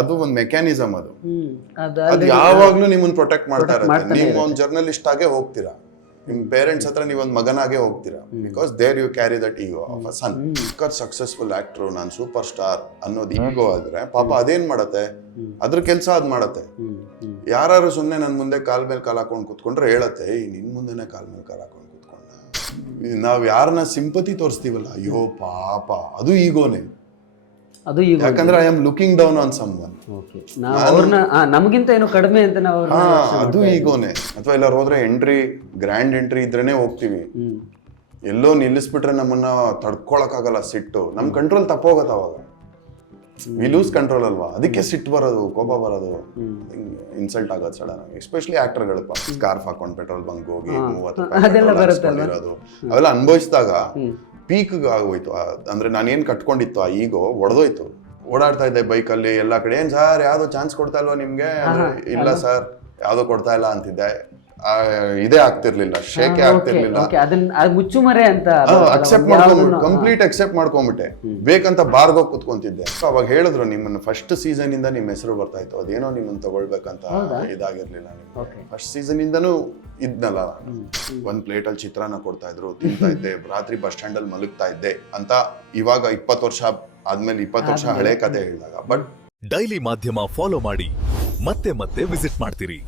ಅದು ಒಂದು ಮೆಕ್ಯಾನಿಸಮ್ ಅದು ಅದು ಅದು ಯಾವಾಗ್ಲೂ ನಿಮ್ಮನ್ನ ಪ್ರೊಟೆಕ್ಟ್ ಮಾಡ್ತಾ ಇರುತ್ತೆ. ನೀವು ಒಂದು ಜರ್ನಲಿಸ್ಟ್ ಆಗೇ ಹೋಗ್ತೀರಾ, ನಿಮ್ ಪೇರೆಂಟ್ಸ್ ಹತ್ರ ನೀವು ಒಂದು ಮಗನಾಗೆ ಹೋಗ್ತೀರಾ, because there you carry that ego of a son. Successful actor, ನಾನು ಸೂಪರ್ ಸ್ಟಾರ್ ಅನ್ನೋದು ಈಗೋ ಆದ್ರೆ ಪಾಪ ಅದೇನ್ ಮಾಡತ್ತೆ, ಅದ್ರ ಕೆಲಸ ಅದ್ ಮಾಡತ್ತೆ. ಯಾರು ಸುಮ್ನೆ ನನ್ ಮುಂದೆ ಕಾಲ್ ಮೇಲೆ ಕಾಲ್ ಹಾಕೊಂಡ್ ಕುತ್ಕೊಂಡ್ರೆ ಹೇಳತ್ತೆ, ನಿನ್ ಮುಂದೆನೆ ಕಾಲ್ ಮೇಲೆ ಕಾಲ್ ಹಾಕೊಂಡ್ ಕುತ್ಕೊಂಡ. ನಾವ್ ಯಾರನ್ನ ಸಿಂಪತಿ ತೋರಿಸ್ತೀವಲ್ಲ, ಅಯ್ಯೋ ಪಾಪ, ಅದು ಈಗೋನೆ. ಅದು ಈಗ ಯಾಕಂದ್ರೆ I am looking down on someone, ನಮಗಿಂತ ಏನೋ ಕಡಿಮೆ ಅಂತ ನಾವು ಅದು ಈಗೋನೆ. ಅಥವಾ ಎಲ್ಲಾರು ಹೋದ್ರೆ ಗ್ರ್ಯಾಂಡ್ ಎಂಟ್ರಿ ಇದ್ರೇನೆ ಹೋಗ್ತೀವಿ, ಎಲ್ಲೋ ನಿಲ್ಲಿಸ್ಬಿಟ್ರೆ ನಮ್ಮನ್ನ ತಡ್ಕೊಳಕ್ಕಾಗಲ್ಲ ಸಿಟ್ಟು, ನಮ್ ಕಂಟ್ರೋಲ್ ತಪ್ಪೋಗತ್ತ ಅವಾಗ, ವಿ ಲೂಸ್ ಕಂಟ್ರೋಲ್ ಅಲ್ವಾ, ಅದಕ್ಕೆ ಸಿಟ್ಟು ಬರೋದು, ಕೋಪ ಬರೋದು, ಇನ್ಸಲ್ಟ್ ಆಗೋದು ಸಡನ್ ಆಗಿ. ಎಸ್ಪೆಷಲಿ ಆಕ್ಟರ್ಗಳು ಸ್ಕಾರ್ಫ್ ಹಾಕೊಂಡು ಪೆಟ್ರೋಲ್ ಬಂಕ್ ಹೋಗಿ 30 ಇರೋದು ಅವೆಲ್ಲ ಅನುಭವಿಸಿದಾಗ ಪೀಕ್ ಆಗೋಯ್ತು. ಅಂದ್ರೆ ನಾನೇನ್ ಕಟ್ಕೊಂಡಿತ್ತು ಆ ಈಗೋ ಒಡೆದೋಯ್ತು. ಓಡಾಡ್ತಾ ಇದ್ದೆ ಬೈಕಲ್ಲಿ ಎಲ್ಲಾ ಕಡೆ, ಏನ್ ಸರ್ ಯಾವ್ದೋ ಚಾನ್ಸ್ ಕೊಡ್ತಾ ಇಲ್ವಾ ನಿಮ್ಗೆ? ಇಲ್ಲ ಸರ್ ಯಾವ್ದೋ ಕೊಡ್ತಾ ಇಲ್ಲ ಅಂತಿದ್ದೆ. ಇದೇ ಆಗ್ತಿರ್ಲಿಲ್ಲ, ಶೇಕೆ ಆಗ್ತಿರ್ಲಿಲ್ಲ. ಮುಚ್ಚುಮರೆ ಅಂತ ಅಕ್ಸೆಪ್ಟ್ ಮಾಡ್ಕೊಂಡ್ಬಿಟ್ಟು, ಕಂಪ್ಲೀಟ್ ಅಕ್ಸೆಪ್ಟ್ ಮಾಡ್ಕೊಂಡ್ಬಿಟ್ಟೆ. ಬೇಕಂತ ಬಾರ್ಗೋಗಿ ಕುತ್ಕೊಂತಿದ್ದೆ. ಅವಾಗ ಹೇಳಿದ್ರು, ನಿಮ್ಮನ್ನ ಫಸ್ಟ್ ಸೀಸನ್ ಇಂದ ನಿಮ್ ಹೆಸರು ಬರ್ತಾ ಇತ್ತು, ಅದೇನೋ ನಿಮ್ಮನ್ನ ತಗೊಳ್ಬೇಕಂತ ಇದಾಗಿರ್ಲಿಲ್ಲ. ಫಸ್ಟ್ ಸೀಸನ್ ಇಂದನೂ ಇದ್ನಲ್ಲ, ಒಂದ್ ಪ್ಲೇಟ್ ಅಲ್ಲಿ ಚಿತ್ರಾನ್ನ ಕೊಡ್ತಾ ಇದ್ರು, ತಿಂತಾ ಇದ್ದೆ, ರಾತ್ರಿ ಬಸ್ ಸ್ಟ್ಯಾಂಡ್ ಅಲ್ಲಿ ಮಲಗ್ತಾ ಇದ್ದೆ ಅಂತ. ಇವಾಗ 20 ವರ್ಷ ಆದ್ಮೇಲೆ, 20 ವರ್ಷ ಹಳೆ ಕತೆ ಹೇಳಿದಾಗ. ಬಟ್ ಡೈಲಿ ಮಾಧ್ಯಮ ಫಾಲೋ ಮಾಡಿ, ಮತ್ತೆ ಮತ್ತೆ ವಿಸಿಟ್ ಮಾಡ್ತೀರಿ.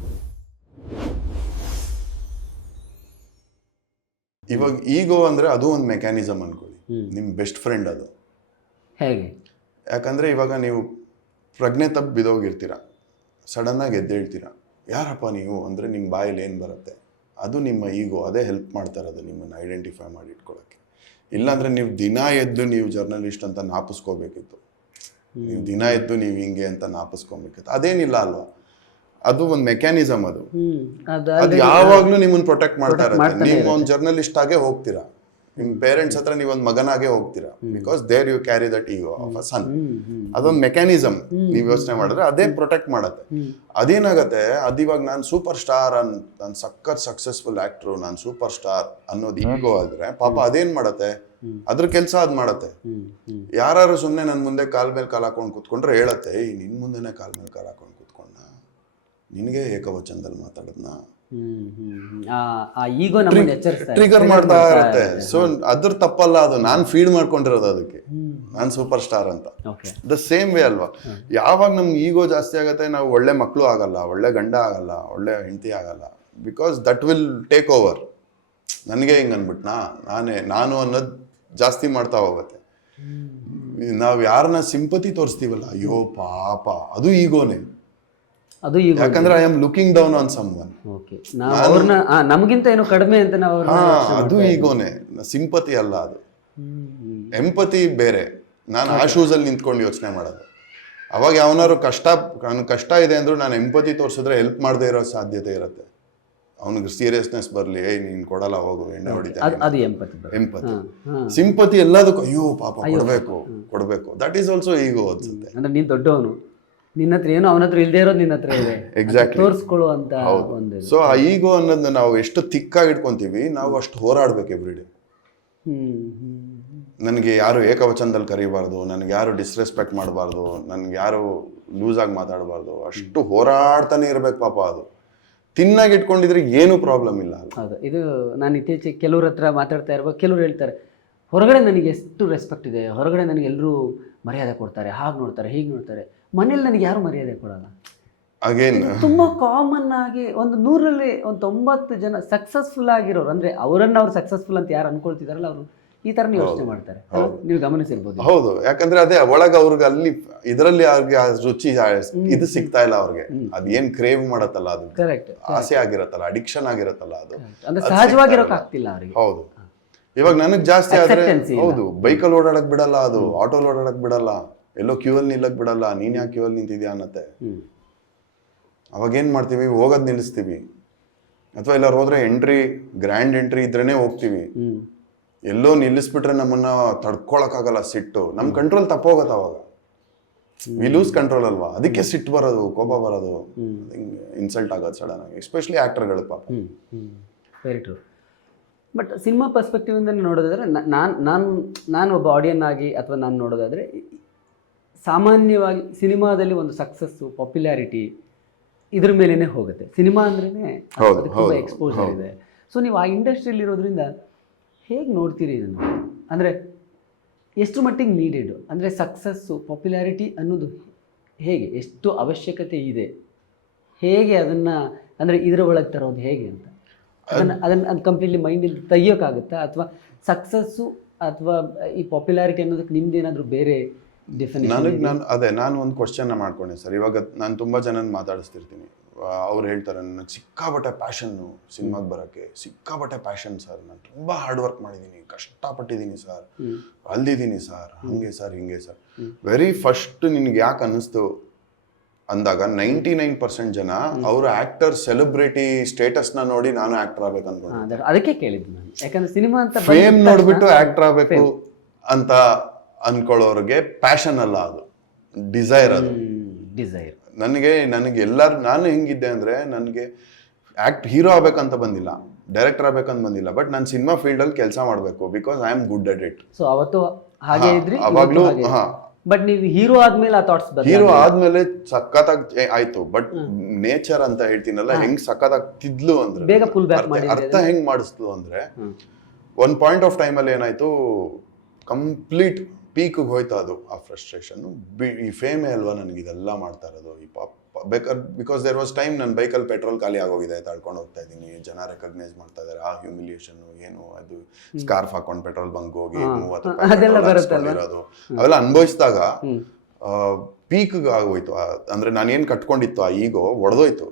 ಇವಾಗ ಈಗೋ ಅಂದ್ರೆ ಅದು ಒಂದು ಮೆಕ್ಯಾನಿಸಮ್ ಅನ್ಕೊಳ್ಳಿ, ನಿಮ್ ಬೆಸ್ಟ್ ಫ್ರೆಂಡ್ ಅದು. ಹೇಗೆ? ಯಾಕಂದ್ರೆ ಇವಾಗ ನೀವು ಪ್ರಜ್ಞೆ ತಪ್ಪು ಬಿದೋಗಿರ್ತೀರಾ, ಸಡನ್ ಆಗಿ ಎದ್ದೇಳ್ತೀರಾ, ಯಾರಪ್ಪ ನೀವು ಅಂದ್ರೆ ನಿಮ್ಮ ಬಾಯಲ್ಲಿ ಏನು ಬರುತ್ತೆ, ಅದು ನಿಮ್ಮ ಈಗೋ. ಅದೇ ಹೆಲ್ಪ್ ಮಾಡ್ತಾ ಇರೋದು ನಿಮ್ಮನ್ನು ಐಡೆಂಟಿಫೈ ಮಾಡಿ ಇಟ್ಕೊಳ್ಳೋಕ್ಕೆ. ಇಲ್ಲಾಂದ್ರೆ ನೀವು ದಿನ ಎದ್ದು ನೀವು ಜರ್ನಲಿಸ್ಟ್ ಅಂತ ನಾಪಿಸ್ಕೋಬೇಕಿತ್ತು, ನೀವು ದಿನ ಎದ್ದು ನೀವು ಹಿಂಗೆ ಅಂತ ನಾಪಿಸ್ಕೋಬೇಕಿತ್ತು. ಅದೇನಿಲ್ಲ ಅಲ್ವಾ, ಅದು ಒಂದು ಮೆಕ್ಯಾನಿಸಮ್ ಅದು. ಅದು ಯಾವಾಗ್ಲೂ ನಿಮ್ಮನ್ನ ಪ್ರೊಟೆಕ್ಟ್ ಮಾಡ್ತಾ ಇರುತ್ತೆ. ನೀವು ಒಂದು ಜರ್ನಲಿಸ್ಟ್ ಆಗೇ ಹೋಗ್ತೀರಾ, ನಿಮ್ ಪೇರೆಂಟ್ಸ್ ಹತ್ರ ನೀವು ಒಂದು ಮಗನಾಗೆ ಹೋಗ್ತೀರಾ, because there you carry that ego of a son. ಅದೊಂದು ಮೆಕ್ಯಾನಿಸಮ್. ನೀವು ಯೋಚನೆ ಮಾಡಿದ್ರೆ ಅದೇ ಪ್ರೊಟೆಕ್ಟ್ ಮಾಡತ್ತೆ. ಅದೇನಾಗತ್ತೆ, ಅದಿವಾಗ ನಾನು ಸೂಪರ್ ಸ್ಟಾರ್, ನಾನು ಸಕ್ಸಸ್ಫುಲ್ ಆಕ್ಟರ್, ನಾನು ಸೂಪರ್ ಸ್ಟಾರ್ ಅನ್ನೋದು ಈಗೋ ಆದ್ರೆ ಪಾಪ ಅದೇನ್ ಮಾಡತ್ತೆ, ಅದ್ರ ಕೆಲಸ ಅದ್ ಮಾಡತ್ತೆ. ಯಾರು ಸುಮ್ನೆ ನನ್ ಮುಂದೆ ಕಾಲ್ ಮೇಲೆ ಕಾಲ್ ಹಾಕೊಂಡ್ ಕುತ್ಕೊಂಡ್ರೆ ಹೇಳತ್ತೆ, ನಿನ್ ಮುಂದೆನೆ ಕಾಲ್ ಮೇಲೆ ಕಾಲ್ ಹಾಕೊಂಡ್ ಕುತ್ಕೊಂಡ, ನಿನಗೆ ಏಕವಚನದಲ್ಲಿ ಮಾತಾಡದ್ನ, ಟ್ರಿಗರ್ ಮಾಡ್ತಾ ಇರುತ್ತೆ. ಸೊ ಅದ್ರ ತಪ್ಪಲ್ಲ, ಅದು ನಾನ್ ಫೀಡ್ ಮಾಡ್ಕೊಂಡಿರೋದು ಅದಕ್ಕೆ, ನಾನ್ ಸೂಪರ್ ಸ್ಟಾರ್ ಅಂತ. ದ ಸೇಮ್ ವೇ ಅಲ್ವಾ, ಯಾವಾಗ ನಮ್ಗೆ ಈಗೋ ಜಾಸ್ತಿ ಆಗತ್ತೆ, ನಾವು ಒಳ್ಳೆ ಮಕ್ಕಳು ಆಗಲ್ಲ, ಒಳ್ಳೆ ಗಂಡ ಆಗಲ್ಲ, ಒಳ್ಳೆ ಹೆಂಡತಿ ಆಗಲ್ಲ, because that will take over. ನನಗೆ ಹಿಂಗ ಅನ್ಬಿಟ್ನಾ, ನಾನು ಅನ್ನೋದು ಜಾಸ್ತಿ ಮಾಡ್ತಾ ಹೋಗುತ್ತೆ. ನಾವು ಯಾರನ್ನ ಸಿಂಪತಿ ತೋರಿಸ್ತೀವಲ್ಲ, ಅಯ್ಯೋ ಪಾಪ, ಅದು ಈಗೋನೆ. ಅದು ಈಗ ಯಾಕಂದ್ರೆ I am looking down on someone, ನಮಗಿಂತ ಏನೋ ಕಡಿಮೆ ಅಂತ ನಾವು ಅದು ಈಗೋನೆ. ಸಿಂಪತಿ ಅಲ್ಲ ಅದು, ಎಂಪತಿ ಬೇರೆ. ನಾನು ಆ ಶೂಸ್ ಅಲ್ಲಿ ನಿಂತ್ಕೊಂಡು ಯೋಚನೆ ಮಾಡೋದು. ಅವಾಗ ಯಾವನಾರು ಕಷ್ಟ ಇದೆ ಅಂದ್ರೂ ನಾನು ಎಂಪತಿ ತೋರಿಸಿದ್ರೆ ಹೆಲ್ಪ್ ಮಾಡದೇ ಇರೋ ಸಾಧ್ಯತೆ ಇರುತ್ತೆ. ಅವನಿಗೆ ಸೀರಿಯಸ್ನೆಸ್ ಬರ್ಲಿ, ನೀನ್ ಕೊಡಲ್ಲ ಹೋಗು, ಎಣ್ಣೆ ಹೊಡಿತಾನೆ, ಎಂಪತಿ. ಸಿಂಪತಿ ಎಲ್ಲದಕ್ಕೂ ಅಯ್ಯೋ ಪಾಪ ಕೊಡ್ಬೇಕು, ದಟ್ ಈಸ್ ಆಲ್ಸೋ ಈಗೋ ಅನ್ಸುತ್ತೆ. ಅಂದ್ರೆ ನೀನ್ ದೊಡ್ಡವನು, ನಿನ್ನ ಹತ್ರ ಏನೋ ಅವನ ಹತ್ರ ಇಲ್ದೇ ಇರೋದು ನಿನ್ನ ಹತ್ರ ಇದೆ, ಎಕ್ಸಾಕ್ಟ್ಲಿ ತೋರಿಸ್ಕೊಳ್ಳುವಂತ. ಸೊ ಆ ಈಗೋ ಅನ್ನೋದನ್ನ ನಾವು ಎಷ್ಟು ಥಿಕ್ಕಾಗಿ ಇಟ್ಕೊಂತೀವಿ, ನಾವು ಅಷ್ಟು ಹೋರಾಡ್ಬೇಕು ಎವ್ರಿಡೇ. ನನಗೆ ಯಾರು ಏಕವಚನದಲ್ಲಿ ಕರಿಬಾರ್ದು, ನನಗೆ ಯಾರು ಡಿಸ್ರೆಸ್ಪೆಕ್ಟ್ ಮಾಡಬಾರ್ದು, ನನಗೆ ಯಾರು ಲೂಸ್ ಆಗಿ ಮಾತಾಡಬಾರ್ದು, ಅಷ್ಟು ಹೋರಾಡ್ತಾನೆ ಇರ್ಬೇಕು ಪಾಪ. ಅದು ತಿನ್ನಾಗಿ ಇಟ್ಕೊಂಡಿದ್ರೆ ಏನು ಪ್ರಾಬ್ಲಮ್ ಇಲ್ಲ. ಹೌದು, ಇದು ನಾನು ಇತ್ತೀಚೆಗೆ ಕೆಲವ್ರ ಹತ್ರ ಮಾತಾಡ್ತಾ ಇರ್ಬೇಕು. ಕೆಲವ್ರು ಹೇಳ್ತಾರೆ, ಹೊರಗಡೆ ನನಗೆ ಎಷ್ಟು ರೆಸ್ಪೆಕ್ಟ್ ಇದೆ, ಹೊರಗಡೆ ನನಗೆ ಎಲ್ಲರೂ ಮರ್ಯಾದೆ ಕೊಡ್ತಾರೆ, ಹಾಗೆ ನೋಡ್ತಾರೆ, ಹೀಗೆ ನೋಡ್ತಾರೆ, ಮನೇಲಿ ನನಗೆ ಯಾರು ಮರ್ಯಾದೆ ಕೊಡಲ್ಲ. ಅಗೇನ್ ತುಂಬ ಕಾಮನ್ ಆಗಿ ಒಂದು 100ರಲ್ಲಿ ಒಂದು 90 ಜನ ಸಕ್ಸಸ್ಫುಲ್ ಆಗಿರೋರು, ಅಂದ್ರೆ ಅವರನ್ನ ಅವ್ರು ಸಕ್ಸಸ್ಫುಲ್ ಅಂತ ಯಾರು ಅನ್ಕೊಳ್ತಿದಾರಲ್ಲ, ಅವರು ಈ ತರನೇ ಯೋಚನೆ ಮಾಡ್ತಾರೆ. ನೀವು ಗಮನಿಸಿರ್ಬೋದು. ಹೌದು, ಯಾಕಂದ್ರೆ ಅದೇ ಒಳಗೆ ಅವ್ರಿಗೆ ಅಲ್ಲಿ ಇದರಲ್ಲಿ ಅವ್ರಿಗೆ ರುಚಿ ಇದು ಸಿಗ್ತಾ ಇಲ್ಲ ಅವ್ರಿಗೆ. ಅದೇನ್ ಕ್ರೇವ್ ಮಾಡತ್ತಲ್ಲ, ಅದು ಕರೆಕ್ಟ್ ಆಸೆ ಆಗಿರತ್ತಲ್ಲ, ಅಡಿಕ್ಷನ್ ಆಗಿರತ್ತಲ್ಲ, ಅದು ಅಂದ್ರೆ ಸಹಜವಾಗಿರೋಕ್ ಆಗ್ತಿಲ್ಲ ಅವ್ರಿಗೆ. ಹೌದು, ಇವಾಗ ನನಗ್ ಜಾಸ್ತಿ ಆದ್ರೆ, ಹೌದು, ಬೈಕಲ್ಲಿ ಓಡಾಡಕ್ ಬಿಡಲ್ಲ, ಅದು ಆಟೋಲ್ ಓಡಾಡಕ್ ಬಿಡಲ್ಲ, ಎಲ್ಲೋ ಕ್ಯೂ ಅಲ್ಲಿ ನಿಲ್ಲಕ್ ಬಿಡಲ್ಲ, ನೀನ್ ಯಾಕೆ ಕ್ಯೂ ಅಲ್ಲಿ ನಿಂತಿದ್ಯಾ ಅನ್ನತ್ತೆ. ಅವಾಗ ಏನ್ ಮಾಡ್ತೀವಿ, ಹೋಗೋದ್ ನಿಲ್ಲಿಸ್ತೀವಿ. ಅಥವಾ ಎಲ್ಲಾರು ಹೋದ್ರೆ ಗ್ರ್ಯಾಂಡ್ ಎಂಟ್ರಿ ಇದ್ರೇನೆ ಹೋಗ್ತೀವಿ, ಎಲ್ಲೋ ನಿಲ್ಲಿಸ್ಬಿಟ್ರೆ ನಮ್ಮನ್ನ ತಡ್ಕೊಳಕ್ಕಾಗಲ್ಲ ಸಿಟ್ಟು, ನಮ್ ಕಂಟ್ರೋಲ್ ತಪ್ಪೋಗತ್ತ ಅವಾಗ, ವಿ ಲೂಸ್ ಕಂಟ್ರೋಲ್ ಅಲ್ವಾ, ಅದಕ್ಕೆ ಸಿಟ್ಟು ಬರೋದು, ಕೋಪ ಬರೋದು, ಇನ್ಸಲ್ಟ್ ಆಗೋದು ಸಡನ್ ಆಗಿ. ಎಸ್ಪೆಷಲಿ ಆಕ್ಟರ್ಗಳು ಪಾಪ. Very true. But cinema perspective ಇಂದ ನೋಡೋದಾದ್ರೆ, ನಾನು ಒಬ್ಬ ಆಡಿಯನ್ ಆಗಿ ಅಥವಾ ನಾನು ನೋಡೋದಾದ್ರೆ, ಸಾಮಾನ್ಯವಾಗಿ ಸಿನಿಮಾದಲ್ಲಿ ಒಂದು ಸಕ್ಸಸ್ಸು ಪಾಪ್ಯುಲಾರಿಟಿ ಇದ್ರ ಮೇಲೇ ಹೋಗುತ್ತೆ. ಸಿನಿಮಾ ಅಂದ್ರೇ ಹೌದು, ಅದಕ್ಕೆ ತುಂಬ ಹೌದು, ಎಕ್ಸ್ಪೋಜರ್ ಹೌದು. ಇದೆ. ಸೊ ನೀವು ಆ ಇಂಡಸ್ಟ್ರಿಯಲ್ಲಿ ಇರೋದ್ರಿಂದ ಹೇಗೆ ನೋಡ್ತೀರಿ ಇದನ್ನು? ಅಂದರೆ ಎಷ್ಟು ಮಟ್ಟಿಗೆ ನೀಡೆಡ್, ಅಂದರೆ ಸಕ್ಸಸ್ಸು ಪಾಪ್ಯುಲಾರಿಟಿ ಅನ್ನೋದು ಹೇಗೆ, ಎಷ್ಟು ಅವಶ್ಯಕತೆ ಇದೆ, ಹೇಗೆ ಅದನ್ನು ಅಂದರೆ ಇದರ ಒಳಗೆ ತರೋದು ಹೇಗೆ ಅಂತ ಅದನ್ನು ಕಂಪ್ಲೀಟ್ಲಿ ಮೈಂಡಿಂದ ತೆಗಿಯೋಕ್ಕಾಗುತ್ತಾ, ಅಥವಾ ಸಕ್ಸಸ್ಸು ಅಥವಾ ಈ ಪಾಪ್ಯುಲಾರಿಟಿ ಅನ್ನೋದಕ್ಕೆ ನಿಮ್ದೇನಾದರೂ ಬೇರೆ ಡೆಫಿನೇಷನ್? ನಾನು ಒಂದು ಕ್ವಶನ್ನ ಮಾಡ್ಕೊಂಡೆ ಸರ್. ಇವಾಗ ನಾನು ತುಂಬ ಜನನ ಮಾತಾಡಿಸ್ತಿರ್ತೀನಿ. ಅವ್ರು ಹೇಳ್ತಾರೆ, ನನಗೆ ಸಿಕ್ಕಾಪಟ್ಟೆ ಪ್ಯಾಷನ್ನು ಸಿನಿಮಾಗೆ ಬರೋಕ್ಕೆ, ಸಿಕ್ಕಾಪಟ್ಟೆ ಪ್ಯಾಷನ್ ಸರ್, ನಾನು ತುಂಬ ಹಾರ್ಡ್ ವರ್ಕ್ ಮಾಡಿದ್ದೀನಿ, ಕಷ್ಟಪಟ್ಟಿದ್ದೀನಿ ಸರ್, ಅಲ್ದಿದ್ದೀನಿ ಸರ್, ಹಾಗೆ ಸರ್, ಹಿಂಗೆ ಸರ್. ವೆರಿ ಫಸ್ಟ್ ನಿನ್ಗೆ ಯಾಕೆ ಅನ್ನಿಸ್ತು ಅಂದಾಗ 99% ಜನ ಅವರು ಆಕ್ಟರ್ ಸೆಲೆಬ್ರಿಟಿ ಸ್ಟೇಟಸ್ನ ನೋಡಿ ನಾನು ಆಕ್ಟರ್ ಆಗ್ಬೇಕು ಅನ್ಕೊಂಡು, ಅದಕ್ಕೆ ಕೇಳಿದ್ದು ನಾನು. ಯಾಕಂದ್ರೆ ಸಿನಿಮಾ ಅಂತ ಫೇಮ್ ನೋಡ್ಬಿಟ್ಟು ಆಕ್ಟರ್ ಆಗ್ಬೇಕು ಅಂತ ಅನ್ಕೊಳ್ಳೋರಿಗೆ ಪ್ಯಾಷನ್ ಅಲ್ಲ, ಅದು ಡಿಸೈರ್. ಅದು ಡಿಸೈರ್. ನನಗೆ ಎಲ್ಲರೂ, ನಾನು ಹೆಂಗಿದ್ದೆ ಅಂದರೆ, ನನಗೆ ಹೀರೋ ಆಗ್ಬೇಕಂತ ಬಂದಿಲ್ಲ, ಡೈರೆಕ್ಟರ್ ಆಗ್ಬೇಕಂತ ಬಂದಿಲ್ಲ, ಬಟ್ ನಾನು ಸಿನಿಮಾ ಫೀಲ್ಡಲ್ಲಿ ಕೆಲಸ ಮಾಡಬೇಕು because I am good at it. So ಅವತ್ತು ಹಾಗೆ ಇದ್ರಿ, ಅವಾಗಲೂ. ಬಟ್ ನೀವು ಹೀರೋ ಆದ್ಮೇಲೆ ಆ ಥಾಟ್ಸ್ ಹೀರೋ ಆದ್ಮೇಲೆ ಸಖತ್ತಾಗಿ ಆಯ್ತು, ಬಟ್ ನೇಚರ್ ಅಂತ ಹೇಳ್ತೀನಲ್ಲ, ಹೆಂಗ್ ಸಖತ್ತಾಗ್ತಿದ್ಲು ಅಂದ್ರೆ, ಬೇಗ pull back ಅರ್ಥ ಹೆಂಗ್ ಮಾಡಿಸ್ತು ಅಂದ್ರೆ, ಒಂದ್ ಪಾಯಿಂಟ್ ಆಫ್ ಟೈಮಲ್ಲಿ ಏನಾಯ್ತು, ಕಂಪ್ಲೀಟ್ ಪೀಕ್ಗೆ ಹೋಯ್ತು ಅದು, ಆ ಫ್ರಸ್ಟ್ರೇಷನ್. ಈ ಫೇಮೇ ಅಲ್ವಾ ನನಗೆ ಇದೆಲ್ಲ ಮಾಡ್ತಾ ಇರೋದು, ಈ ಬಿಕಾಸ್ ದೇರ್ ವಾಸ್ ಟೈಮ್ ನನ್ನ ಬೈಕಲ್ಲಿ ಪೆಟ್ರೋಲ್ ಖಾಲಿ ಆಗೋಗಿದೆ, ತಳ್ಕೊಂಡು ಹೋಗ್ತಾ ಇದ್ದೀನಿ, ಜನ ರೆಕಗ್ನೈಸ್ ಮಾಡ್ತಾ ಇದ್ದಾರೆ, ಆ ಹ್ಯೂಮಿಲಿಯೇಷನ್ ಏನು, ಅದು ಸ್ಕಾರ್ಫ್ ಹಾಕೊಂಡು ಪೆಟ್ರೋಲ್ ಬಂಕ್ ಹೋಗಿ 30 ರೂಪಾಯಿ ಇರೋದು, ಅವೆಲ್ಲ ಅನುಭವಿಸಿದಾಗ ಪೀಕ್ಗೆ ಆಗೋಯ್ತು. ಅಂದ್ರೆ ನಾನೇನು ಕಟ್ಕೊಂಡಿತ್ತು ಆ ಈಗೋ ಒಡೆದೋಯ್ತು.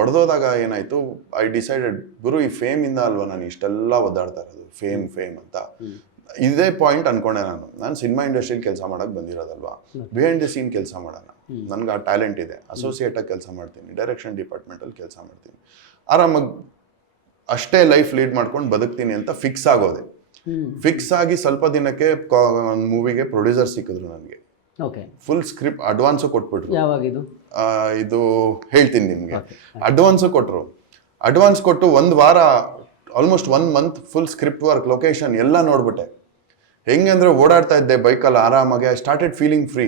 ಒಡೆದೋದಾಗ ಏನಾಯ್ತು, ಐ ಡಿಸೈಡೆಡ್, ಗುರು ಈ ಫೇಮ್ ಇಂದ ಅಲ್ವಾ ನಾನು ಇಷ್ಟೆಲ್ಲ ಒದ್ದಾಡ್ತಾ ಇರೋದು, ಫೇಮ್ ಅಂತ. ಇದೇ ಪಾಯಿಂಟ್ ಅನ್ಕೊಂಡೆ ನಾನು ಸಿನಿಮಾ ಇಂಡಸ್ಟ್ರಿಯಲ್ಲಿ ಕೆಲಸ ಮಾಡಕ್ ಬಂದಿರೋದಲ್ವಾ, ಬಿಹೈಂಡ್ ದಿ ಸೀನ್ ಕೆಲಸ ಮಾಡೋಣ, ನನ್ಗೆ ಆ ಟ್ಯಾಲೆಂಟ್ ಇದೆ, ಅಸೋಸಿಯೇಟ್ ಆಗಿ ಕೆಲಸ ಮಾಡ್ತೀನಿ, ಡೈರೆಕ್ಷನ್ ಡಿಪಾರ್ಟ್ಮೆಂಟಲ್ಲಿ ಕೆಲಸ ಮಾಡ್ತೀನಿ, ಆರಾಮಾಗಿ ಅಷ್ಟೇ ಲೈಫ್ ಲೀಡ್ ಮಾಡ್ಕೊಂಡು ಬದುಕ್ತೀನಿ ಅಂತ ಫಿಕ್ಸ್ ಆಗೋದೆ. ಫಿಕ್ಸ್ ಆಗಿ ಸ್ವಲ್ಪ ದಿನಕ್ಕೆ ಒಂದು ಮೂವಿಗೆ ಪ್ರೊಡ್ಯೂಸರ್ ಸಿಕ್ಕಿದ್ರು ನನಗೆ. ಫುಲ್ ಸ್ಕ್ರಿಪ್ಟ್ ಅಡ್ವಾನ್ಸು ಕೊಟ್ಬಿಟ್ರು. ಇದು ಹೇಳ್ತೀನಿ ನಿಮಗೆ. ಅಡ್ವಾನ್ಸು ಕೊಟ್ಟರು. ಅಡ್ವಾನ್ಸ್ ಕೊಟ್ಟು ಒಂದು ವಾರ, almost 1 month full script work, location ಎಲ್ಲ ನೋಡ್ಬಿಟ್ಟೆ. ಹೆಂಗೆ ಅಂದರೆ ಓಡಾಡ್ತಾ ಇದ್ದೆ ಬೈಕಲ್ಲಿ ಆರಾಮಾಗಿ. I started feeling free.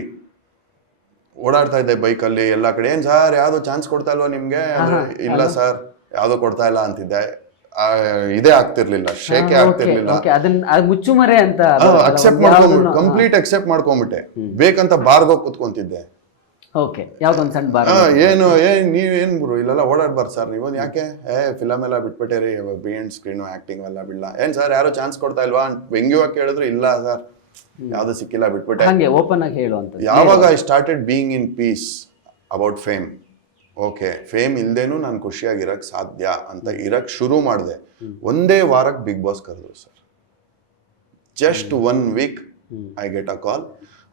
ಓಡಾಡ್ತಾ ಇದ್ದೆ ಬೈಕಲ್ಲಿ ಎಲ್ಲ ಕಡೆ. ಏನು ಸರ್ ಯಾವುದೋ ಚಾನ್ಸ್ ಕೊಡ್ತಾ ಇಲ್ವಾ ನಿಮಗೆ? ಇಲ್ಲ ಸರ್ ಯಾವುದೋ ಕೊಡ್ತಾ ಇಲ್ಲ ಅಂತಿದ್ದೆ. ಇದೇ ಆಗ್ತಿರ್ಲಿಲ್ಲ, ಶೇಕೆ ಆಗ್ತಿರ್ಲಿಲ್ಲ. ಮುಚ್ಚುಮರೆ ಅಂತ ಅಕ್ಸೆಪ್ಟ್ ಮಾಡ್ಕೊಂಡ್ಬಿಟ್ಟು, ಕಂಪ್ಲೀಟ್ ಅಕ್ಸೆಪ್ಟ್ ಮಾಡ್ಕೊಂಡ್ಬಿಟ್ಟೆ. ಬೇಕಂತ ಬಾರ್ಗೋಗಿ ಕುತ್ಕೊಂತಿದ್ದೆ. ನೀವೇನ್ ಗುರು ಇಲ್ಲೆಲ್ಲ ಓಡಾಡ್ಬಾರ್ದು ಸರ್ ನೀವು, ಯಾಕೆ ಫಿಲಮ್ ಎಲ್ಲ ಬಿಟ್ಬಿಟ್ಟೇರಿ, ಬಿಹೈಂಡ್ ಸ್ಕ್ರೀನು ಆಕ್ಟಿಂಗ್ ಎಲ್ಲ ಬಿಡ್ಲ. ಏನ್ ಸರ್ ಯಾರೋ ಚಾನ್ಸ್ ಕೊಡ್ತಾ ಇಲ್ವಾ? ವ್ಯಂಗ್ಯವಾಗಿ ಕೇಳಿದ್ರು, ಇಲ್ಲ ಸರ್ ಯಾವ್ದು ಸಿಕ್ಕಿಲ್ಲ ಬಿಟ್ಬಿಟ್ಟೆ. ಓಪನ್ ಆಗಿ ಹೇಳುವಂತ. ಯಾವಾಗ I started being in peace about fame, okay fame ಇಲ್ದೇನು ನಾನು ಖುಷಿಯಾಗಿರಕ್ ಸಾಧ್ಯ ಅಂತ ಇರಕ್ ಶುರು ಮಾಡಿದೆ. ಒಂದೇ ವಾರಕ್ಕೆ ಬಿಗ್ ಬಾಸ್ ಕರೆದ್ರು sir. Just 1 week I get a call.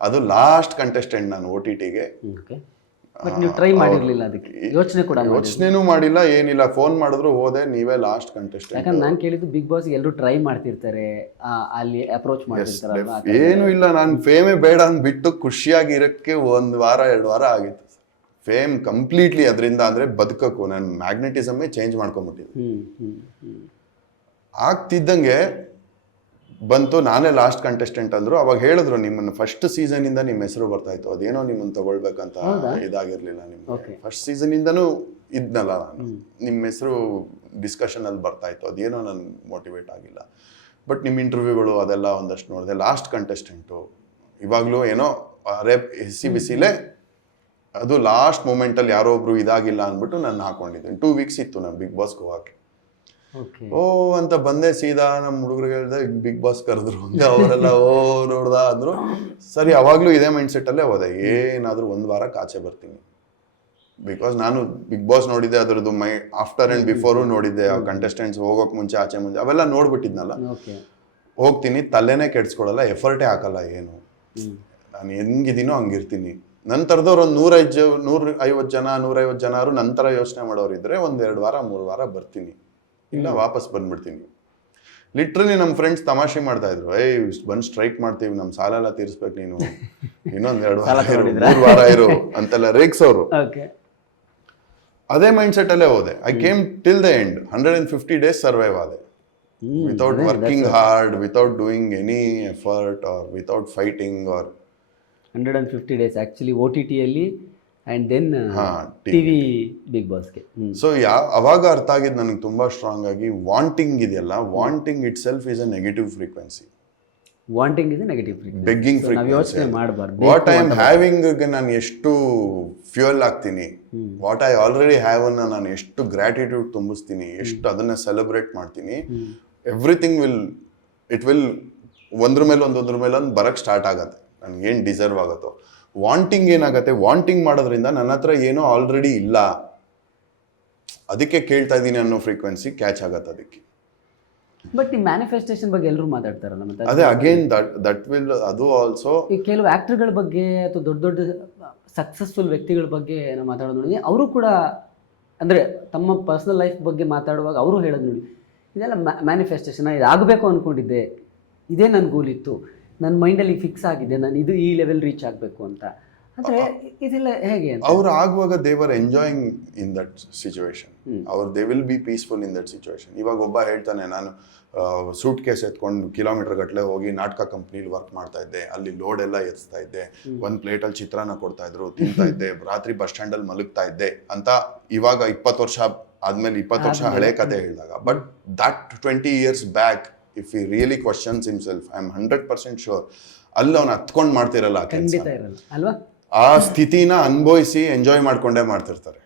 ಅದು ಲಾಸ್ಟ್ ಕಂಟೆಸ್ಟೆಂಟ್ ನಾನು OTTಗೆ. ಯೋಚನೆನೂ ಮಾಡಿಲ್ಲ, ಏನಿಲ್ಲ. ಫೋನ್ ಮಾಡಿದ್ರು ಹೋದೆ, ನೀವೇ ಲಾಸ್ಟ್ ಕಂಟೆಸ್ಟೆಂಟ್. ಯಾಕಂದ್ರೆ ನಾನು ಕೇಳಿದ್ದು ಬಿಗ್ ಬಾಸ್ ಎಲ್ಲರೂ ಟ್ರೈ ಮಾಡ್ತಿರ್ತಾರೆ, ಅಲ್ಲಿ ಅಪ್ರೋಚ್ ಮಾಡ್ತಿರ್ತಾರೆ. ಏನು ಇಲ್ಲ, ನಾನು ಫೇಮೇ ಬೇಡ ಅಂದ್ಬಿಟ್ಟು ಖುಷಿಯಾಗಿ ಇರಕ್ಕೆ 1 ವಾರ 2 ವಾರ ಆಗಿತ್ತು. ಫೇಮ್ ಕಂಪ್ಲೀಟ್ಲಿ ಅದರಿಂದ ಅಂದ್ರೆ ಬದುಕಕ್ಕೂ ನನ್ನ ಮ್ಯಾಗ್ನೆಟಿಸಮೇ ಚೇಂಜ್ ಮಾಡ್ಕೊಂಡ್ಬಿಟ್ಟಿದ್ದೆ. ಆಗ್ತಿದ್ದಂಗೆ ಬಂತು, ನಾನೇ ಲಾಸ್ಟ್ ಕಂಟೆಸ್ಟೆಂಟ್ ಅಂದ್ರು. ಅವಾಗ ಹೇಳಿದ್ರು, ನಿಮ್ಮನ್ನು ಫಸ್ಟ್ ಸೀಸನ್ ಇಂದ ನಿಮ್ಮ ಹೆಸರು ಬರ್ತಾ ಇತ್ತು, ಅದೇನೋ ನಿಮ್ಮನ್ನು ತಗೊಳ್ಬೇಕಂತ ಇದಾಗಿರ್ಲಿಲ್ಲ. ನಿಮ್ಗೆ ಫಸ್ಟ್ ಸೀಸನ್ ಇಂದನೂ ಇದ್ನಲ್ಲ ನಾನು, ನಿಮ್ಮ ಹೆಸರು ಡಿಸ್ಕಷನ್ ಅಲ್ಲಿ ಬರ್ತಾ ಇತ್ತು, ಅದೇನೋ ನನ್ ಮೋಟಿವೇಟ್ ಆಗಿಲ್ಲ. ಬಟ್ ನಿಮ್ಮ ಇಂಟರ್ವ್ಯೂಗಳು ಅದೆಲ್ಲ ಒಂದಷ್ಟು ನೋಡಿದೆ. ಲಾಸ್ಟ್ ಕಂಟೆಸ್ಟೆಂಟು ಇವಾಗ್ಲೂ ಏನೋ ಹಸಿ ಬಿಸಿಲೇ, ಅದು ಲಾಸ್ಟ್ ಮೂಮೆಂಟಲ್ಲಿ ಯಾರೋ ಒಬ್ರು ಇದಾಗಿಲ್ಲ ಅಂದ್ಬಿಟ್ಟು ನಾನು ಹಾಕೊಂಡಿದ್ದೀನಿ. 2 ವೀಕ್ಸ್ ಇತ್ತು ನಾನು ಬಿಗ್ ಬಾಸ್ಗೆ ಹೋಗಕ್ಕೆ. ಓ ಅಂತ ಬಂದೆ, ಸೀದಾ ನಮ್ಮ ಹುಡುಗರಿಗೆ ಹೇಳ್ದೆ ಬಿಗ್ ಬಾಸ್ ಕರೆದ್ರು ಅಂತ. ಅವರೆಲ್ಲ ನೋಡ್ದ ಅಂದ್ರು. ಸರಿ, ಅವಾಗ್ಲೂ ಇದೇ ಮೈಂಡ್ ಸೆಟ್ ಅಲ್ಲೇ ಹೋದೆ, ಏನಾದ್ರೂ 1 ವಾರಕ್ಕೆ ಆಚೆ ಬರ್ತೀನಿ. ಬಿಕಾಸ್ ನಾನು ಬಿಗ್ ಬಾಸ್ ನೋಡಿದ್ದೆ, ಅದ್ರದ್ದು ಆಫ್ಟರ್ ಅಂಡ್ ಬಿಫೋರು ನೋಡಿದ್ದೆ. ಕಂಟೆಸ್ಟೆಂಟ್ಸ್ ಹೋಗೋಕ್ ಮುಂಚೆ ಆಚೆ ಮುಂಚೆ ಅವೆಲ್ಲ ನೋಡ್ಬಿಟ್ಟಿದ್ನಲ್ಲ. ಹೋಗ್ತೀನಿ, ತಲೆನೇ ಕೆಡ್ಸ್ಕೊಳಲ್ಲ, ಎಫರ್ಟೇ ಹಾಕಲ್ಲ ಏನು. ನಾನು ಹೆಂಗಿದ್ದೀನೋ ಹಂಗಿರ್ತೀನಿ. ನಂತರದವ್ರು ಒಂದು 150 ಜನ 150 ಜನ ನಂತರ ಯೋಚನೆ ಮಾಡೋರಿದ್ರೆ 1-2 ವಾರ 3 ವಾರ ಬರ್ತೀನಿ, ಇಲ್ಲ ವಾಪಸ್ ಬಂದ್ಬಿಡ್ತೀನಿ. ಲಿಟ್ರಲಿ ನಮ್ಮ ಫ್ರೆಂಡ್ಸ್ ತಮಾಷೆ ಮಾಡ್ತಾ ಇದ್ರು, ಬಂದು ಸ್ಟ್ರೈಕ್ ಮಾಡ್ತೀವಿ, ನಮ್ಮ ಸಾಲ ಎಲ್ಲ ತೀರಿಸ್ಬೇಕು, ನೀನು ಇನ್ನೊಂದ್ 2 ವಾರ ಇರು, 3 ವಾರ ಇರು ಅಂತೆಲ್ಲ ರೇಗ್ಸೋರು. ಅದೇ ಮೈಂಡ್ ಸೆಟ್ ಅಲ್ಲೇ ಹೋದೆ. I came till the end. 150 days survive ಆದೆ, without working hard, without doing any effort, or without fighting, or 150 days actually O T ಟಿಯಲ್ಲಿ and then TV. T V Big ಬಾಸ್ಗೆ. ಸೊ ಅವಾಗ ಅರ್ಥ ಆಗಿದ್ದು ನನಗೆ ತುಂಬ ಸ್ಟ್ರಾಂಗ್ ಆಗಿ ವಾಂಟಿಂಗ್ ಇದೆಯಲ್ಲ, wanting itself is a negative frequency. Wanting ಇದೆ ನೆಗೆಟಿವ್ ಬೆಗ್ಗಿಂಗ್ ನಾವು ಯೋಚನೆ ಮಾಡಬಾರ್ದು. ವಾಟ್ ಐ ಆಮ್ ಹ್ಯಾವಿಂಗ್ ನಾನು ಎಷ್ಟು ಫ್ಯೂಯಲ್ ಆಗ್ತೀನಿ, ವಾಟ್ ಐ ಆಲ್ರೆಡಿ ಹ್ಯಾವ್ ಅನ್ನ ನಾನು ಎಷ್ಟು ಗ್ರಾಟಿಟ್ಯೂಡ್ ತುಂಬಿಸ್ತೀನಿ, ಎಷ್ಟು ಅದನ್ನ ಸೆಲೆಬ್ರೇಟ್ ಮಾಡ್ತೀನಿ, ಎವ್ರಿಥಿಂಗ್ ಇಟ್ ವಿಲ್ ಒಂದ್ರ ಮೇಲೆ ಒಂದು ಬರಕ್ಕೆ ಸ್ಟಾರ್ಟ್ ಆಗತ್ತೆ. ನನಗೆ ಏನು ಡಿಸರ್ವ್ ಆಗುತ್ತೋ. ವಾಂಟಿಂಗ್ ಏನಾಗತ್ತೆ, ವಾಂಟಿಂಗ್ ಮಾಡೋದ್ರಿಂದ ನನ್ನ ಹತ್ರ ಏನೋ ಆಲ್ರೆಡಿ ಇಲ್ಲ, ಅದಕ್ಕೆ ಕೇಳ್ತಾ ಇದ್ದೀನಿ ಅನ್ನೋ ಫ್ರೀಕ್ವೆನ್ಸಿ ಕ್ಯಾಚ್ ಆಗತ್ತೆ ಅದಕ್ಕೆ. ಬಟ್ ಈ ಮ್ಯಾನಿಫೆಸ್ಟೇಷನ್ ಬಗ್ಗೆ ಎಲ್ಲರೂ ಮಾತಾಡ್ತಾರಲ್ಲ, ಮತ್ತೆ ಅದೇ ಅಗೇನ್ ದಟ್ ವಿಲ್ ಅದು ಆಲ್ಸೋ. ಈ ಕೆಲವು ಆ್ಯಕ್ಟರ್ಗಳ ಬಗ್ಗೆ ಅಥವಾ ದೊಡ್ಡ ದೊಡ್ಡ ಸಕ್ಸಸ್ಫುಲ್ ವ್ಯಕ್ತಿಗಳ ಬಗ್ಗೆ ನಾವು ಮಾತಾಡೋದು ನೋಡಿ, ಅವರು ಕೂಡ ಅಂದರೆ ತಮ್ಮ ಪರ್ಸ್ನಲ್ ಲೈಫ್ ಬಗ್ಗೆ ಮಾತಾಡುವಾಗ ಅವರು ಹೇಳೋದು ನೋಡಿ, ಇದೆಲ್ಲ ಮ್ಯಾನಿಫೆಸ್ಟೇಷನ್, ಇದು ಆಗಬೇಕು ಅಂದ್ಕೊಂಡಿದ್ದೆ, ಇದೇ ನನ್ನ ಗೋಲ್ ಇತ್ತು, ನನ್ನ ಮೈಂಡಲ್ಲಿ ಫಿಕ್ಸ್ ಆಗಿದೆ, ನಾನು ಇದು ಈ ಲೆವೆಲ್ ರೀಚ್ ಆಗಬೇಕು ಅಂತ. ಅಂದರೆ ಇದೆಲ್ಲ ಹೇಗೆ ಅಂತ ಅವ್ರು ಆಗುವಾಗ they were enjoying in that situation. ಅವ್ರು they will be peaceful in that situation. ಇವಾಗ ಒಬ್ಬ ಹೇಳ್ತಾನೆ, ನಾನು ಸೂಟ್ ಕೇಸ್ ಎತ್ಕೊಂಡು ಕಿಲೋಮೀಟರ್ ಗಟ್ಟಲೆ ಹೋಗಿ ನಾಟಕ ಕಂಪ್ನಿಲಿ ವರ್ಕ್ ಮಾಡ್ತಾ ಇದ್ದೆ, ಅಲ್ಲಿ ಲೋಡ್ ಎಲ್ಲ ಎತ್ಸ್ತಾ ಇದ್ದೆ, ಒಂದು ಪ್ಲೇಟಲ್ಲಿ ಚಿತ್ರಾನ್ನ ಕೊಡ್ತಾ ಇದ್ರು, ತಿಂತಾ ಇದ್ದೆ, ರಾತ್ರಿ ಬಸ್ ಸ್ಟ್ಯಾಂಡಲ್ಲಿ ಮಲಗ್ತಾ ಇದ್ದೆ ಅಂತ ಇವಾಗ 20 ವರ್ಷ ಆದ್ಮೇಲೆ 20 ವರ್ಷ ಹಳೆ ಕತೆ ಹೇಳಿದಾಗ. But that 20 years back if he really questions himself, I am 100% sure ಅಲ್ಲಿ ಅವ್ನು ಹತ್ಕೊಂಡು ಮಾಡ್ತಿರಲ್ಲ ಆ ಕೆಲಸ. ಖಂಡಿತ ಇರಲ್ಲ ಅಲ್ವಾ? ಆ ಸ್ಥಿತಿನ ಅನುಭವಿಸಿ ಎಂಜಾಯ್ ಮಾಡ್ಕೊಂಡೇ ಮಾಡ್ತಿರ್ತಾರೆ.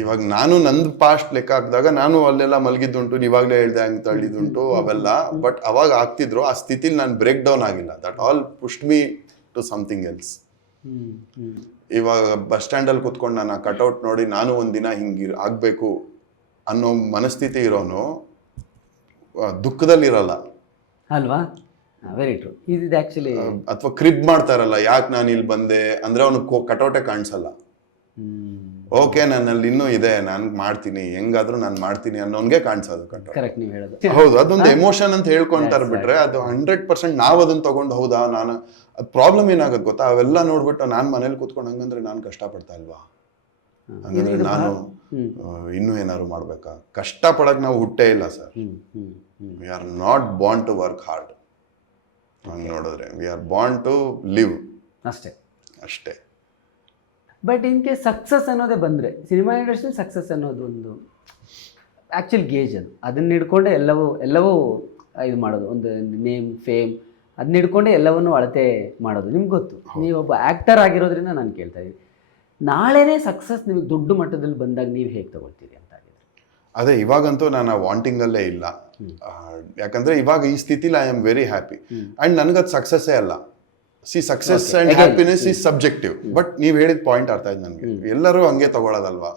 ಇವಾಗ ನಾನು ನಂದು ಪಾಸ್ಟ್ ಲೆಕ್ಕ ಹಾಕಿದಾಗ ನಾನು ಅಲ್ಲೆಲ್ಲ ಮಲಗಿದ್ದುಂಟು, ಇವಾಗಲೇ ಹೇಳ್ದೆ ಹಂಗೆ ತಳ್ಳಿದುಂಟು ಅವೆಲ್ಲ. ಬಟ್ ಅವಾಗ ಆಗ್ತಿದ್ರು, ಆ ಸ್ಥಿತಿಲಿ ನಾನು ಬ್ರೇಕ್ ಡೌನ್ ಆಗಿಲ್ಲ. That all pushed me to something else. ಇವಾಗ ಬಸ್ ಸ್ಟ್ಯಾಂಡಲ್ಲಿ ಕುತ್ಕೊಂಡು ನಾನು ಆ ಕಟೌಟ್ ನೋಡಿ ನಾನು ಒಂದಿನ ಹಿಂಗೆ ಆಗಬೇಕು ಅನ್ನೋ ಮನಸ್ಥಿತಿ ಇರೋನು ದುಃಖದಲ್ಲಿರಲ್ಲ ಅಲ್ವಾ? Very true. ಇದು ಆ್ಯಕ್ಚುಲಿ ಅಥವಾ ಕ್ರಿಬ್ ಮಾಡ್ತಾರಲ್ಲ, ಯಾಕೆ ನಾನು ಇಲ್ಲಿ ಬಂದೆ ಅಂದ್ರೆ ಅವನು ಕಟೌಟೆ ಕಾಣಿಸಲ್ಲ. ಓಕೆ ನನ್ನಲ್ಲಿ ಇನ್ನೂ ಇದೆ, ನಾನು ಮಾಡ್ತೀನಿ, ಹೆಂಗಾದ್ರೂ ನಾನು ಮಾಡ್ತೀನಿ ಅನ್ನೋನ್ಗೆ ಕಾಣಿಸೋದು ಕಟೌಟ್. ಕರೆಕ್ಟ್ ನೀವು ಹೇಳೋದು. ಹೌದು, ಅದೊಂದು ಎಮೋಷನ್ ಅಂತ ಹೇಳ್ಕೊಂತಾರೆ ಬಿಟ್ರೆ ಅದು 100% ನಾವು ಅದನ್ನ ತಗೊಂಡು ಹೌದಾ ನಾನು ಅದು ಪ್ರಾಬ್ಲಮ್ ಏನಾಗುತ್ತೆ ಗೊತ್ತಾ, ಅವೆಲ್ಲ ನೋಡ್ಬಿಟ್ಟು ನಾನು ಮನೇಲಿ ಕೂತ್ಕೊಂಡು ಹಂಗಂದ್ರೆ ನಾನು ಕಷ್ಟಪಡ್ತಾ ಇಲ್ವಾ, ಹಂಗಂದ್ರೆ ನಾನು ಇನ್ನೂ ಏನಾದ್ರು ಮಾಡ್ಬೇಕಾ? ಕಷ್ಟಪಡಕ್ ನಾವು ಹುಟ್ಟೇ ಇಲ್ಲ sir. We are not born to work hard. ಹಂಗೆ ನೋಡಿದ್ರೆ we are born to live ಅಷ್ಟೇ. ಬಟ್ ಇನ್ ಕೇಸ್ ಸಕ್ಸಸ್ ಅನ್ನೋದೇ ಬಂದರೆ, ಸಿನಿಮಾ ಇಂಡಸ್ಟ್ರಿ ಸಕ್ಸಸ್ ಅನ್ನೋದು ಒಂದು ಆ್ಯಕ್ಚುಲ್ ಗೇಜ್, ಅದನ್ನ ಹಿಡ್ಕೊಂಡೆ ಎಲ್ಲವೂ ಇದು ಮಾಡೋದು, ಒಂದು ನೇಮ್ ಫೇಮ್ ಅದನ್ನ ಹಿಡ್ಕೊಂಡೆ ಎಲ್ಲವನ್ನೂ ಅಳತೆ ಮಾಡೋದು. ನಿಮ್ಗೆ ಗೊತ್ತು, ನೀವೊಬ್ಬ ಆ್ಯಕ್ಟರ್ ಆಗಿರೋದ್ರಿಂದ ನಾನು ಕೇಳ್ತಾ ಇದ್ದೀನಿ, ನಾಳೆನೇ ಸಕ್ಸಸ್ ನಿಮಗೆ ದೊಡ್ಡ ಮಟ್ಟದಲ್ಲಿ ಬಂದಾಗ ನೀವು ಹೇಗೆ ತಗೊಳ್ತೀರಿ ಅಂತ ಆಗಿದ್ರೆ? ಅದೇ ಇವಾಗಂತೂ ನಾನು ಆ ವಾಂಟಿಂಗಲ್ಲೇ ಇಲ್ಲ. ಯಾಕಂದ್ರೆ ಇವಾಗ ಈ ಸ್ಥಿತಿಲಿ I am very happy. And ನನಗದು ಸಕ್ಸಸ್ಸೇ ಅಲ್ಲ. See success and happiness is subjective. But ನೀವು ಹೇಳಿದ ಪಾಯಿಂಟ್ ಅರ್ಥ ಆಯ್ತು ನನಗೆ, ಎಲ್ಲರೂ ಹಂಗೆ ತಗೊಳ್ಳೋದಲ್ವಾ.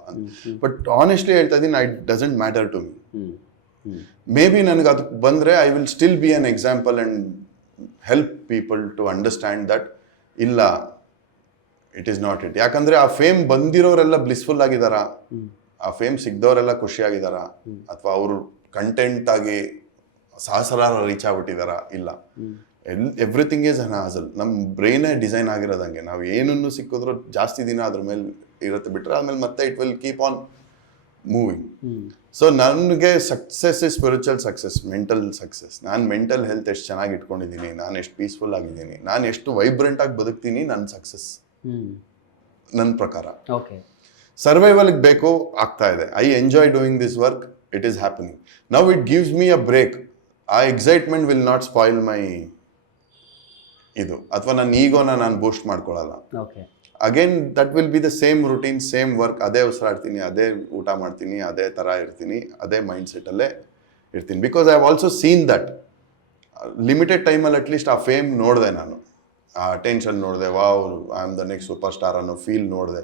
ಬಟ್ ಆನೆಸ್ಟ್ಲಿ ಹೇಳ್ತಾ ಇದ್ದೀನಿ, I doesn't matter to me. Maybe ನನಗೆ ಅದು ಬಂದರೆ I will still be an example and help people to understand that ಇಲ್ಲ, ಇಟ್ ಈಸ್ ನಾಟ್ ಇಟ್. ಯಾಕಂದ್ರೆ ಆ ಫೇಮ್ ಬಂದಿರೋರೆಲ್ಲ ಬ್ಲಿಸ್ಫುಲ್ ಆಗಿದಾರಾ, ಆ ಫೇಮ್ ಸಿಗ್ದವರೆಲ್ಲ ಖುಷಿಯಾಗಿದಾರಾ, ಅಥವಾ ಅವರು ಕಂಟೆಂಟ್ ಆಗಿ ಸಹಸ್ರಾರ ರೀಚ್ ಆಗ್ಬಿಟ್ಟಿದಾರ? ಇಲ್ಲ. Everything is an hassle. ನಮ್ಮ ಬ್ರೈನೇ ಡಿಸೈನ್ ಆಗಿರೋದಂಗೆ, ನಾವು ಏನನ್ನು ಸಿಕ್ಕಿದ್ರು ಜಾಸ್ತಿ ದಿನ ಅದ್ರ ಮೇಲೆ ಇರುತ್ತೆ, ಬಿಟ್ರೆ ಆಮೇಲೆ ಮತ್ತೆ it will keep on moving. So ನನಗೆ success is spiritual success, mental success. ನಾನು ಮೆಂಟಲ್ ಹೆಲ್ತ್ ಎಷ್ಟು ಚೆನ್ನಾಗಿ ಇಟ್ಕೊಂಡಿದ್ದೀನಿ, ನಾನು ಎಷ್ಟು ಪೀಸ್ಫುಲ್ ಆಗಿದ್ದೀನಿ, ನಾನು ಎಷ್ಟು ವೈಬ್ರೆಂಟ್ ಆಗಿ ಬದುಕ್ತೀನಿ, ನನ್ನ ಸಕ್ಸಸ್ ನನ್ನ ಪ್ರಕಾರ. ಓಕೆ, ಸರ್ವೈವಲ್ಗೆ ಬೇಕು, ಆಗ್ತಾ ಇದೆ. I enjoy doing this work, it is happening. Now it gives me a break. ಆ excitement will not spoil my ಇದು, ಅಥವಾ ನನ್ನ ಈಗೋನ ನಾನು ಬೂಸ್ಟ್ ಮಾಡ್ಕೊಳ್ಳಲ್ಲ. Okay, again that will be the same routine, same work, ಅದೇ ಉಸಿರಾಡ್ತೀನಿ, ಅದೇ ಊಟ ಮಾಡ್ತೀನಿ, ಅದೇ ಥರ ಇರ್ತೀನಿ, ಅದೇ ಮೈಂಡ್ ಸೆಟ್ಟಲ್ಲೇ ಇರ್ತೀನಿ. Because I have also seen that limited ಟೈಮಲ್ಲಿ ಅಟ್ಲೀಸ್ಟ್ ಆ ಫೇಮ್ ನೋಡಿದೆ ನಾನು, ಆ ಅಟೆನ್ಷನ್ ನೋಡಿದೆ, wow I am the next super star ಅನ್ನೋ ಫೀಲ್ ನೋಡಿದೆ.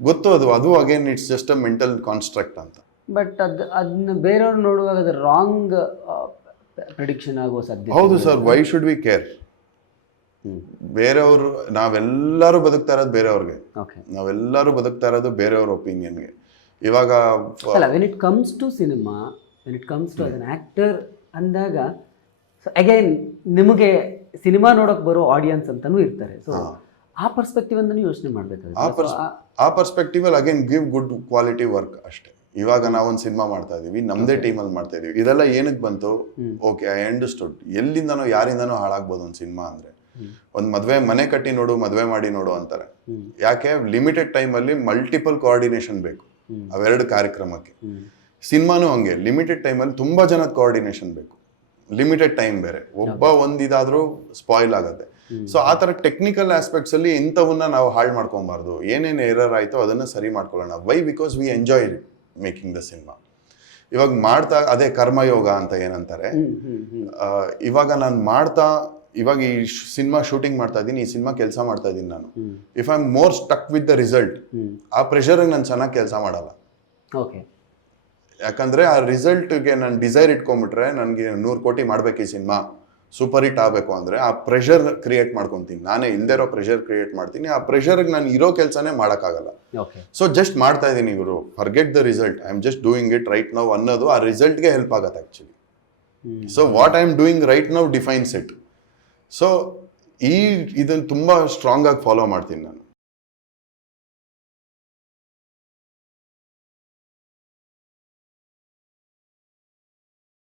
ಗೊತ್ತು ಅದು again it's just a mental ಕಾನ್ಸ್ಟ್ರಕ್ಟ್ ಅಂತ. ಬಟ್ ಅದನ್ನ ಬೇರೆಯವ್ರು ನೋಡುವಾಗ ಅದು ರಾಂಗ್ ಪ್ರಿಡಿಕ್ಷನ್ ಆಗೋ ಸಾಧ್ಯತೆ. ಹೌದು sir, why should we care? ಬೇರೆಯವರು, ನಾವೆಲ್ಲರೂ ಬದುಕ್ತಾ ಇರೋದು ಬೇರೆಯವ್ರಿಗೆ, ನಾವೆಲ್ಲರೂ ಬದುಕ್ತಾ ಇರೋದು ಬೇರೆಯವ್ರ ಒಪಿನಿಯನ್ಗೆ. ಇವಾಗ ಅಲ್ಲ, when it comes to cinema, when it comes to as an actor ಅಂದಾಗ, ಸೊ ಅಗೈನ್ ನಿಮಗೆ ಸಿನಿಮಾ ನೋಡೋಕೆ ಬರೋ ಆಡಿಯನ್ಸ್ ಅಂತಲೂ ಇರ್ತಾರೆ. ಸೊ ಆ ಪರ್ಸ್ಪೆಕ್ಟಿವ್ ಅನ್ನು ಯೋಚನೆ ಮಾಡಬೇಕಾಗುತ್ತೆ. ಆ perspectively again give good quality work ಅಷ್ಟೇ. ಇವಾಗ ನಾವೊಂದು ಸಿನಿಮಾ ಮಾಡ್ತಾ ಇದೀವಿ, ನಮ್ಮದೇ ಟೀಮಲ್ಲಿ ಮಾಡ್ತಾ ಇದೀವಿ, ಇದೆಲ್ಲ ಏನಕ್ಕೆ ಬಂತು? Okay, I understood. ಎಲ್ಲಿಂದನೋ ಯಾರಿಂದನೋ ಹಾಳಾಗ್ಬೋದು ಒಂದು ಸಿನಿಮಾ ಅಂದರೆ. ಒಂದು ಮದುವೆ ಮನೆ ಕಟ್ಟಿ ನೋಡು ಮದುವೆ ಮಾಡಿ ನೋಡು ಅಂತಾರೆ. ಯಾಕೆ? ಲಿಮಿಟೆಡ್ ಟೈಮಲ್ಲಿ ಮಲ್ಟಿಪಲ್ ಕೋಆರ್ಡಿನೇಷನ್ ಬೇಕು ಅವೆರಡು ಕಾರ್ಯಕ್ರಮಕ್ಕೆ. ಸಿನಿಮಾನು ಹಂಗೆ ಲಿಮಿಟೆಡ್ ಟೈಮಲ್ಲಿ ತುಂಬ ಜನದ ಕೋಆರ್ಡಿನೇಷನ್ ಬೇಕು, ಲಿಮಿಟೆಡ್ ಟೈಮ್ ಬೇರೆ, ಒಬ್ಬ ಒಂದಿದಾದ್ರೂ ಸ್ಪಾಯ್ಲ್ ಆಗುತ್ತೆ. ಸೊ ಆ ಥರ ಟೆಕ್ನಿಕಲ್ ಆಸ್ಪೆಕ್ಟ್ಸ್ ಅಲ್ಲಿ ಇಂಥವನ್ನ ನಾವು ಹಾಳು ಮಾಡ್ಕೊಬಾರ್ದು. ಏನೇನು ಎರರ್ ಆಯ್ತೋ ಅದನ್ನ ಸರಿ ಮಾಡ್ಕೊಳ್ಳೋಣ. Why? Because we enjoy making the cinema. ಇವಾಗ ಮಾಡ್ತಾ ಅದೇ ಕರ್ಮಯೋಗ ಅಂತ ಏನಂತಾರೆ, ಇವಾಗ ನಾನು ಮಾಡ್ತಾ ಇವಾಗ ಈ ಸಿನಿಮಾ ಶೂಟಿಂಗ್ ಮಾಡ್ತಾ ಇದ್ದೀನಿ, ಈ ಸಿನಿಮಾ ಕೆಲಸ ಮಾಡ್ತಾ ಇದ್ದೀನಿ ನಾನು. If I am more stuck with the result, ಆ ಪ್ರೆಷರ್ಗೆ ನಾನು ಚೆನ್ನಾಗಿ ಕೆಲಸ ಮಾಡಲ್ಲ. ಓಕೆ. ಯಾಕಂದ್ರೆ ಆ ರಿಸಲ್ಟ್ಗೆ ನಾನು ಡಿಸೈರ್ ಇಟ್ಕೊಂಡ್ಬಿಟ್ರೆ, ನನಗೆ 100 ಕೋಟಿ ಮಾಡ್ಬೇಕು ಈ ಸಿನಿಮಾ, ಸೂಪರ್ ಹಿಟ್ ಆಗಬೇಕು ಅಂದರೆ ಆ ಪ್ರೆಷರ್ ಕ್ರಿಯೇಟ್ ಮಾಡ್ಕೊತೀನಿ. ನಾನೇ ಇಲ್ದೇ ಇರೋ ಪ್ರೆಷರ್ ಕ್ರಿಯೇಟ್ ಮಾಡ್ತೀನಿ. ಆ ಪ್ರೆಷರ್ಗೆ ನಾನು ಇರೋ ಕೆಲಸನೇ ಮಾಡೋಕ್ಕಾಗಲ್ಲ. ಸೊ ಜಸ್ಟ್ ಮಾಡ್ತಾ ಇದ್ದೀನಿ ಇವರು, forget the result, I am just doing it right now ಅನ್ನೋದು ಆ ರಿಸಲ್ಟ್ಗೆ ಹೆಲ್ಪ್ ಆಗುತ್ತೆ actually. So what I am doing right now defines it. So ಇದನ್ನು ತುಂಬ ಸ್ಟ್ರಾಂಗ್ ಆಗಿ ಫಾಲೋ ಮಾಡ್ತೀನಿ ನಾನು.